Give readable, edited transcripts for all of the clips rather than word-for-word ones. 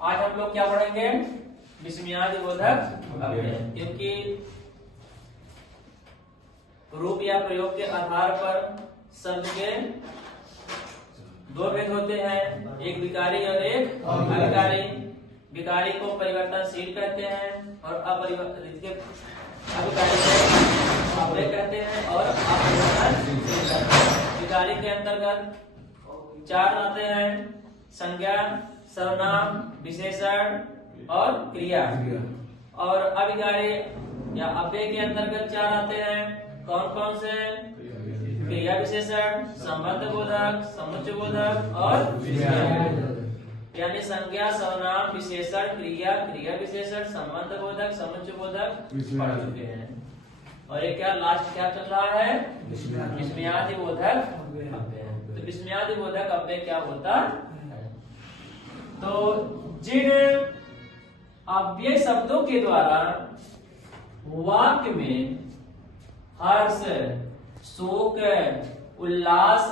आज हम लोग क्या पढ़ेंगे? विस्मयादि बोधक अव्यय। क्योंकि रूप या प्रयोग के आधार पर शब्द के दो भेद होते हैं, एक विकारी और एक अविकारी। विकारी को परिवर्तनशील कहते हैं और अविकारी को अव्यय कहते हैं और अपरिवर्तनशील। विकारी के अंतर्गत चार आते हैं, संज्ञा, सर्वनाम, विशेषण और क्रिया। और अविकारी या अव्यय के अंतर्गत चार आते हैं, कौन कौन से? क्रिया विशेषण, संबंध बोधक, समुच्चय बोधक और यानी संज्ञा, सर्वनाम, विशेषण, क्रिया, क्रिया विशेषण, संबंध बोधक, समुच्चय बोधक पढ़ चुके हैं। और ये क्या लास्ट क्या चल रहा है? विस्मयादि बोधक अव्यय। तो विस्मयादि बोधक अव्यय क्या होता है? तो जिन अव्यय शब्दों के द्वारा वाक्य में हर्ष, शोक, उल्लास,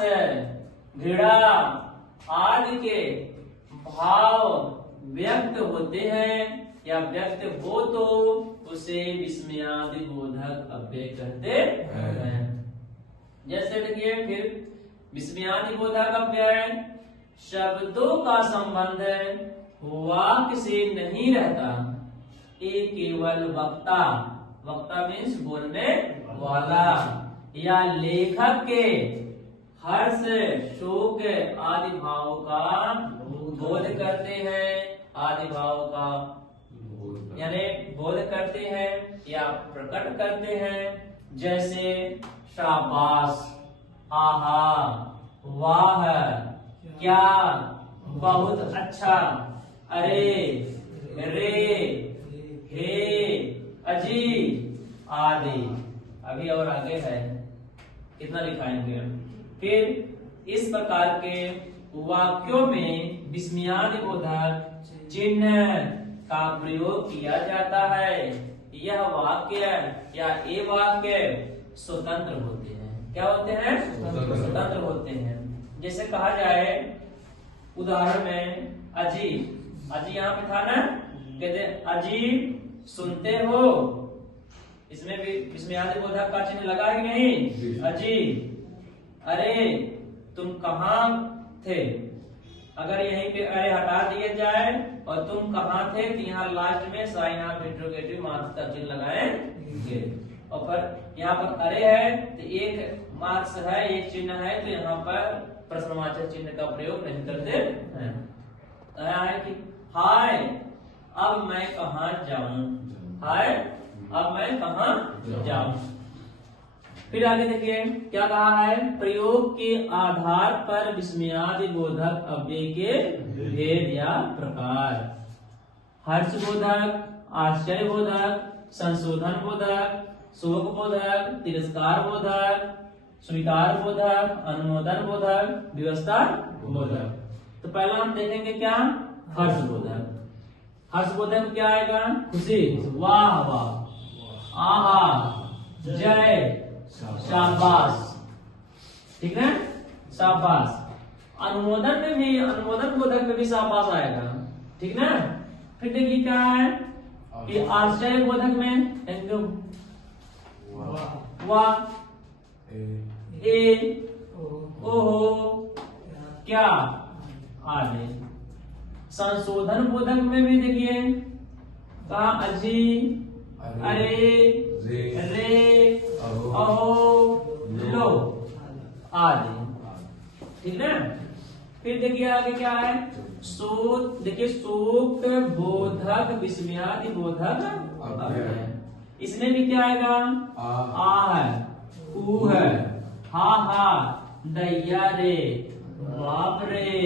घृणा आदि के भाव व्यक्त होते हैं या व्यक्त हो तो उसे विस्मयादि बोधक अव्यय कहते हैं। जैसे देखिए फिर विस्मयादि बोधक अव्यय शब्दों का संबंध वाक्य से नहीं रहता, ये केवल वक्ता, वक्ता मीन्स बोलने वाला या लेखक के हर्ष, शोक आदि भाव का बोध करते हैं, आदि भाव का यानी बोध करते हैं या प्रकट करते हैं। जैसे शाबाश, आहा, वाह, क्या, बहुत अच्छा, अरे, रे, हे, अजी आदि। अभी और आगे है, कितना लिखाएंगे। फिर इस प्रकार के वाक्यों में विस्मयादि बोधक चिन्ह का प्रयोग किया जाता है। यह वाक्य या ये वाक्य स्वतंत्र होते हैं। क्या होते हैं? स्वतंत्र होते हैं। जैसे कहा जाए उदाहरण में अजी, अजी यहाँ पे था ना, कहते अजी सुनते हो, इसमें भी विस्मयादि बोधक का चिन्ह लगा ही नहीं। अजी, अरे तुम कहाँ थे? अगर यहीं पे अरे हटा दिए जाए और तुम कहाँ थे तो यहाँ लास्ट में साइन ऑफ इंट्रोगेटिव मार्क्स का चिन्ह लगाएंगे। और फिर यहाँ पर अरे है तो एक मार्क्स है, एक चिन्ह है, तो यहाँ पर प्रश्नवाचक चिन्ह का प्रयोग नहीं करते हैं। है कि हाय अब मैं कहाँ जाऊं, हाय अब मैं कहाँ जाऊं। फिर आगे देखिए क्या कहा है, प्रयोग के आधार पर विस्मयादि बोधक अव्यय के भेद या प्रकार। हर्ष बोधक, आश्चर्य बोधक, संशोधन बोधक, शोक बोधक, तिरस्कार बोधक, स्वीकार बोधक, अनुमोदन बोधक, व्यवस्था बोधक। तो पहला हम देखेंगे क्या, हर्ष बोधक। हर्ष बोधक क्या आएगा, खुशी, वाह वाह, आहा, जय, शाबाश, ठीक है, शाबाश। अनुमोदन में भी, अनुमोदन बोधक में भी शाबाश आएगा, ठीक ना। फिर देखिए क्या है कि आश्चर्य बोधक में वाह, ए, ओहो, क्या आदि। संशोधन बोधक में भी देखिए कहा अजी, अरे, रे, अहो, लो आदि, ठीक ना। फिर देखिए आगे क्या है, शोक, देखिए शोक बोधक विस्मयादि बोधक अव्यय। इसमें भी क्या आएगा, आ है, ऊ है, हा हा, दैया रे, बाप रे,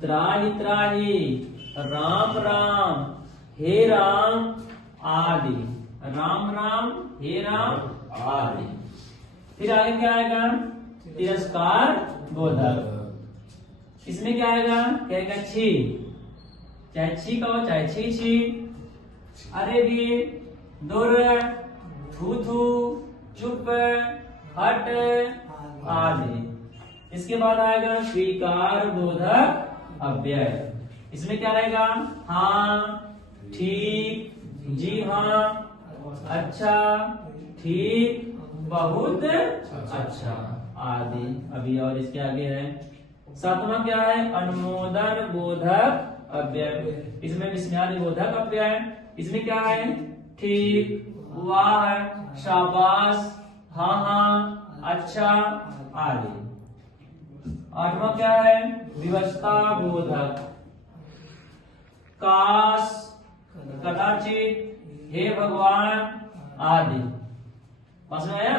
त्राही त्राही, राम राम, हे राम आदि, राम राम, हे राम आदि। फिर आगे क्या आएगा, तिरस्कार बोधक। इसमें क्या आएगा, कहेगा छी, चाहे छी कहो चाहे छी छी, अरे भी, दूर, थू थू, चुप, हट आदि। इसके बाद आएगा स्वीकार बोधक अव्यय। इसमें क्या रहेगा? हाँ, ठीक, जी हाँ, अच्छा, ठीक, बहुत अच्छा आदि। अभी और इसके आगे है 7वां क्या है? अनुमोदन बोधक अव्यय। इसमें विस्मयादि बोधक अव्यय। इसमें क्या है? ठीक, वाह, शाबाश, हाँ हाँ, अच्छा आदि। 8वां क्या है? विवशता बोधक, काश, कदाचित, हे भगवान आदि। समझ में आया?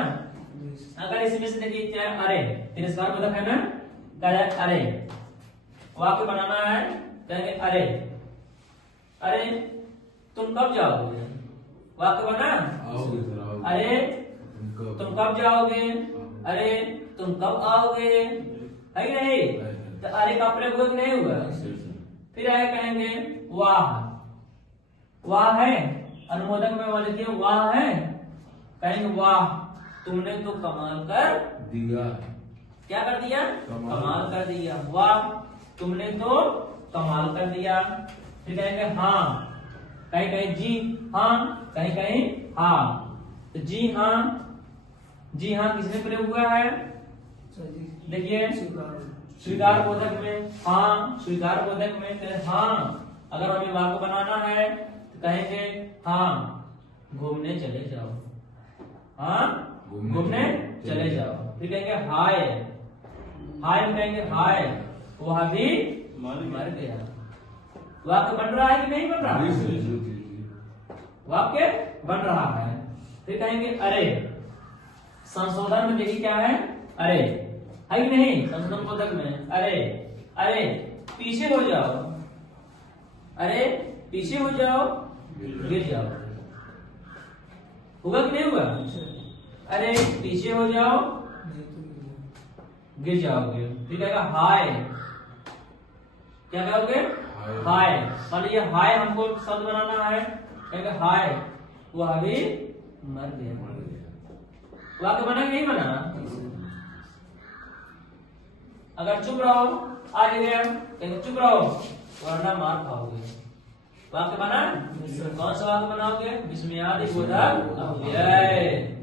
अगर इसमें से देखिए क्या है? अरे, तिरस्कार बोधक है ना, कह अरे, वाक्य बनाना है, कहेंगे अरे, अरे तुम कब जाओगे? वाक्य बना, अरे तुम कब जाओगे, अरे तुम कब आओगे, है कि नहीं? तो अरे का प्रयोग नहीं हुआ। फिर आगे कहेंगे वाह, वाह है, अनुमोदक में वहां देखिए वाह है, कहेंगे वाह तुमने तो कमाल कर दिया। क्या कर दिया? कमाल कर दिया। वाह तुमने तो कमाल कर दिया। फिर कहेंगे हाँ, कहीं कहीं जी हाँ, कहीं कहीं हाँ। तो जी हाँ, जी हाँ किसमें प्रयोग हुआ है? देखिए स्वीकार बोधक में, हाँ स्वीकार बोधक में तो हाँ। अगर हमें वाक्य बनाना है तो कहेंगे हाँ घूमने चले जाओ, हाँ घूमने चले जाओ। फिर कहेंगे हाय, हाय में कहेंगे हाय वह भी मर गया। वाक्य बन रहा है कि नहीं बन रहा है? वाक्य बन रहा है। फिर कहेंगे अरे, संशोधन में देखिए क्या है? अरे है कि नहीं? संशोधन बोधक में अरे, अरे पीछे हो जाओ, अरे पीछे हो जाओ, गिर जाओ। होगा कि नहीं होगा? अरे पीछे हो जाओ, गिर जाओगे। फिर कहेगा हाय, क्या कहोगे? हाय। मान लीजिए हाय हमको शब्द बनाना है, कहेंगे हाय वह अभी मर गया। वाक्य बना कि नहीं बना? अगर चुप रहो आगे गया, कहेंगे चुप रहो वरना मार खाओगे। वाक्य बना? कौन सा वाक्य बनाओगे? विस्मयादि बोधक अव्यय।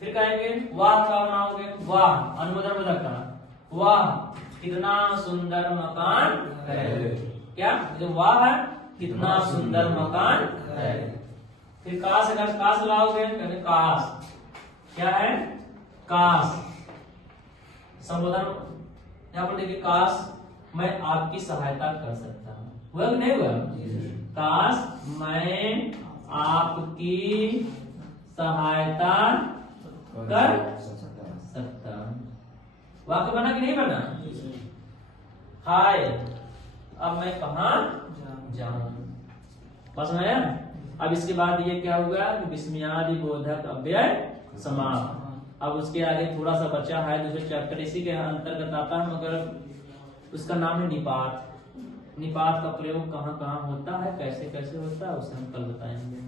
फिर कहेंगे वाह का बनाओगे, वाह अनुमोदन बोधक का, वाह कितना सुंदर मकान है। क्या? जो वाह है कितना सुंदर मकान है। फिर काश, अगर काश लाओगे कहेंगे काश, क्या है? काश संबोधन। यहाँ पर देखिए काश मैं आपकी सहायता कर सकता हूँ। हुआ कि नहीं हुआ? काश मैं आपकी सहायता कर सकता हूँ। वाक्य बना कि नहीं बना? हाय अब मैं कहाँ जाऊं? बस मैं अब इसके बाद ये क्या होगा? विस्मयादि बोधक अव्यय समाप्त। अब उसके आगे थोड़ा सा बचा है दूसरे चैप्टर, इसी के अंतर्गत आता है, मगर उसका नाम है निपात। निपात का प्रयोग कहाँ कहाँ होता है, कैसे कैसे होता है, उसे हम कल बताएंगे।